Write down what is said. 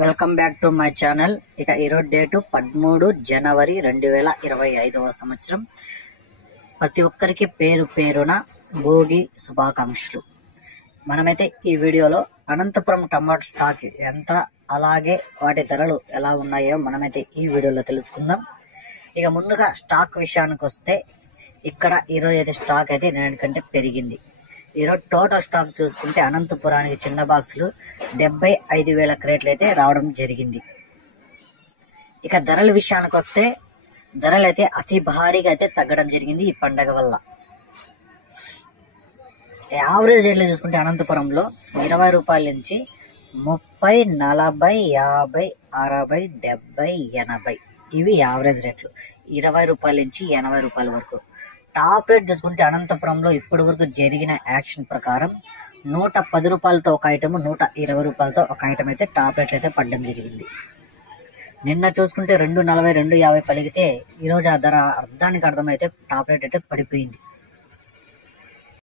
Welcome back to my channel. ఇక ఈరోజు date 13 జనవరి 2025 సంవత్సరం. ప్రతి ఒక్కరికి పేరు పేరున భోగి శుభాకాంక్షలు. మనమైతే ఈ వీడియోలో అనంతపురం టమాటో స్టాక్ ఎంత, అలాగే వాటి ధరలు ఎలా ఉన్నాయో మనమైతే ఈ వీడియోలో తెలుసుకుందాం. ఇక ముందుగా స్టాక్ విషయానికి వస్తే ఇక్కడ ఈరోజు అయితే స్టాక్ అయితే నిన్నటికంటే పెరిగింది. ఈరోజు టోటల్ స్టాక్ చూసుకుంటే అనంతపురానికి చిన్న బాక్సులు 75,000 క్రేట్లు అయితే రావడం జరిగింది. ఇక ధరల విషయానికి వస్తే ధరలు అయితే అతి భారీగా అయితే తగ్గడం జరిగింది ఈ పండగ వల్ల. యావరేజ్ రేట్లు చూసుకుంటే అనంతపురంలో 20 రూపాయల నుంచి 30, 40, 50, 60, 70, 80 ఇవి యావరేజ్ రేట్లు. 20 రూపాయల నుంచి 80 రూపాయల వరకు. టాప్ రేట్ చూసుకుంటే అనంతపురంలో ఇప్పటి వరకు జరిగిన యాక్షన్ ప్రకారం 110 రూపాయలతో ఒక ఐటమ్, 120 రూపాయలతో ఒక ఐటమ్ అయితే టాప్ రేట్లు అయితే పడడం జరిగింది. నిన్న చూసుకుంటే 240, 250 పలిగితే ఈరోజు ఆ ధర అర్థానికి అర్థమైతే టాప్ రేట్ అయితే పడిపోయింది.